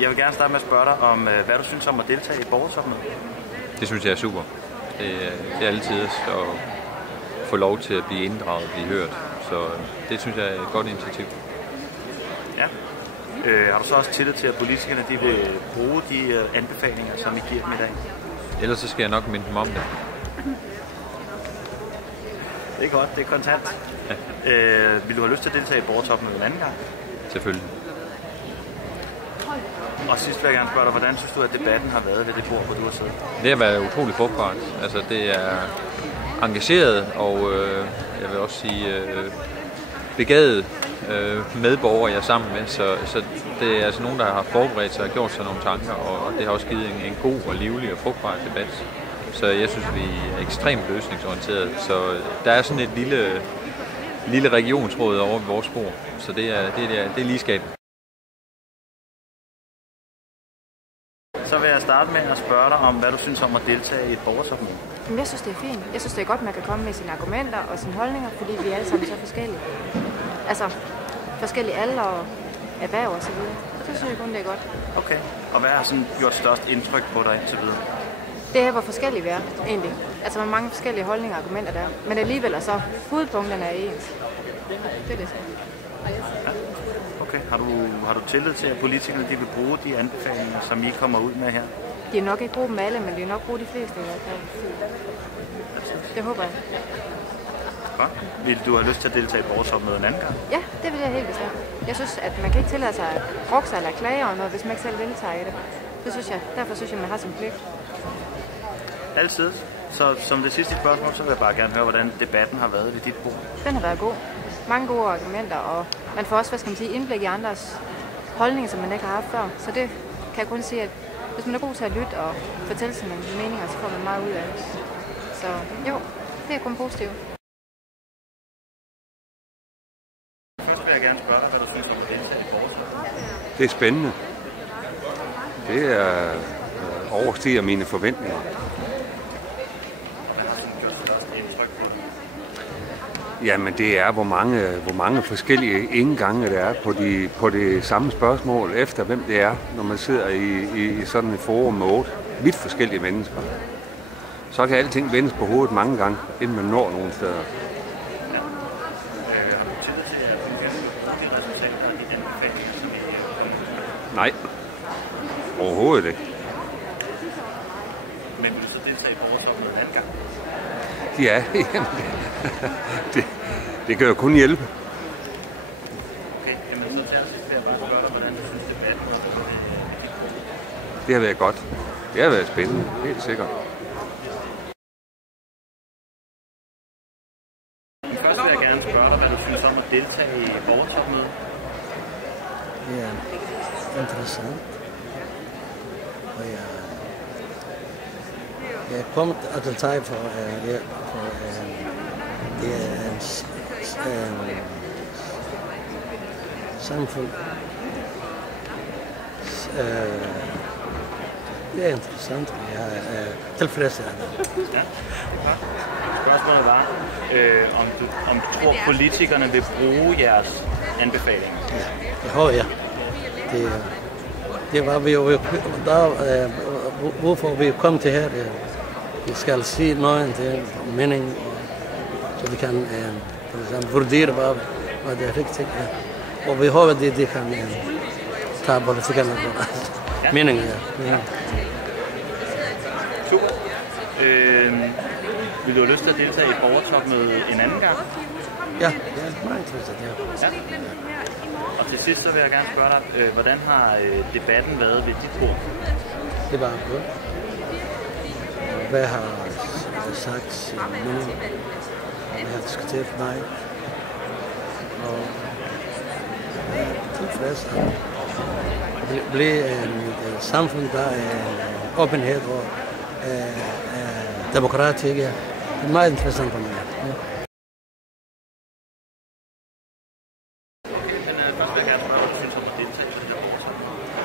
Jeg vil gerne starte med at spørge dig om, hvad du synes om at deltage i borgertopmødet. Det synes jeg er super. Det er altid at få lov til at blive inddraget og blive hørt. Så det synes jeg er et godt initiativ. Ja. Har du så også tillid til, at politikerne de vil bruge de anbefalinger, som I giver dem i dag? Ellers så skal jeg nok minde dem om det. Det er godt, det er kontant. Ja. Vil du have lyst til at deltage i borgertopmødet en anden gang? Selvfølgelig. Og sidst vil jeg gerne spørge dig, hvordan synes du, at debatten har været ved det bord, hvor du har siddet? Det har været utroligt frugtbart. Altså, det er engageret, og jeg vil også sige begavet medborgere, jeg er sammen med. Så det er altså nogen, der har forberedt sig og gjort sig nogle tanker, og det har også givet en god og livlig og frugtbar debat. Så jeg synes, vi er ekstremt løsningsorienteret. Så der er sådan et lille regionsråd over ved vores bord. Så det er ligeskab. Så vil jeg starte med at spørge dig om, hvad du synes om at deltage i et borgertopmøde. Jeg synes, det er fint. Jeg synes, det er godt, at man kan komme med sine argumenter og sine holdninger, fordi vi er alle sammen så forskellige. Altså, forskellige alder og erhverv og så videre. Det synes jeg kun, det er godt. Okay. Og hvad har sådan gjort størst indtryk på dig indtil videre? Det er, hvor forskellige vi er, egentlig. Altså, med mange forskellige holdninger og argumenter der. Men alligevel er så hovedpunkterne er ens. Det er det så. Ja. Okay. Har du tillid til, at politikerne de vil bruge de anbefalinger, som I kommer ud med her? De er nok ikke bruge dem alle, men de er nok bruge de fleste i hvert fald. Det håber jeg. Ja. Vil du have lyst til at deltage i borgertopmødet en anden gang? Ja, det vil jeg helt bestemt. Jeg synes, at man kan ikke tillade sig at brokke sig eller klage over noget, hvis man ikke selv deltager i det. Derfor synes jeg, man har sin pligt. Altid. Så som det sidste spørgsmål, så vil jeg bare gerne høre, hvordan debatten har været ved dit bord. Den har været god. Mange gode argumenter, og man får også, indblik i andres holdninger, som man ikke har haft før. Så det kan jeg kun sige, at hvis man er god til at lytte og fortælle sine meninger, så får man meget ud af det. Så jo, det er kun positivt. Først vil jeg gerne spørge dig, hvad du synes om at deltage i borgertopmødet. Det er spændende. Det er overstiger mine forventninger. Jamen det er, hvor mange forskellige indgange der er på det samme spørgsmål, efter hvem det er, når man sidder i sådan et forum med 8 vidt forskellige mennesker. Så kan alting vendes på hovedet mange gange, inden man når nogle steder. Nej, overhovedet ikke. Men vil du så deltage i borgertopmødet en anden gang? Ja, det kan jo kun hjælpe. Okay, jamen så til at sidst vil jeg bare spørge dig, hvordan du synes debatten har været. Det har været godt. Det har været spændende, helt sikkert. Først vil jeg gerne spørge dig, hvad du synes om at deltage i borgertopmødet. Ja, interessant. Og jeg kom at deltage for det er en samfund. Det er interessant. Jeg er tilfreds af det. Ja. Spørgsmålet var, om du tror, politikerne vil bruge jeres anbefalinger? Ja, det håber jeg. Det var vi jo der, hvorfor vi kom til her. Vi skal sige noget til mening, så vi kan vurdere, hvad det er rigtigt. Og vi håber, at de kan tage politikerne på meningen. Ja. Super. Vil du have lyst til at deltage i borgertopmødet en anden gang? Ja, det er meget interessant. Ja. Og til sidst så vil jeg gerne spørge dig, hvordan har debatten været ved dit bord? Det var godt. Hvad har sagt nu? Vi har diskuteret mig. Og tilfreds at blive et samfund, der er åbenhed og demokrati. Det er meget interessant for mig. Ja.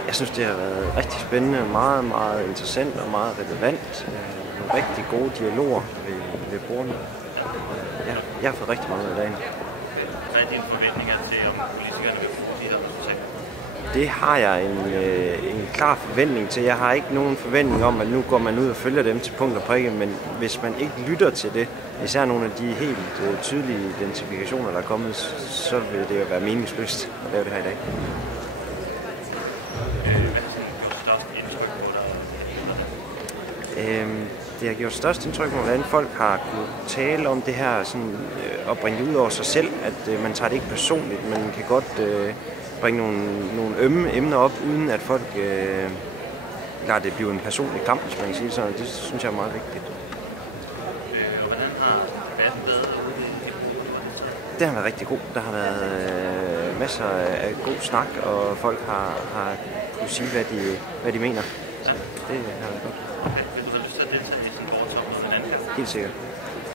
Jeg synes, det har været rigtig spændende, meget, meget interessant og meget relevant. Nogle rigtig gode dialoger ved bordene. Jeg har fået rigtig meget af dagen. Hvad er dine forventninger til, om politikerne vil få de her resultater? Det har jeg en klar forventning til. Jeg har ikke nogen forventning om, at nu går man ud og følger dem til punkt og prikke, men hvis man ikke lytter til det, især nogle af de helt tydelige identifikationer, der er kommet, så vil det jo være meningsløst at lave det her i dag. Det har gjort størst indtryk på, hvordan folk har kunnet tale om det her sådan, og bringe det ud over sig selv, at man tager det ikke personligt, men man kan godt bringe nogle ømme emner op, uden at folk lader det blive en personlig kamp, hvis man kan sige sådan. Det synes jeg er meget vigtigt. Hvordan har debatten været? Det har været rigtig god. Der har været masser af god snak, og folk har kunne sige, hvad de mener. Ja. Det har været godt. Vil du have lyst til at deltage i sådan en borgersamling? Helt sikkert.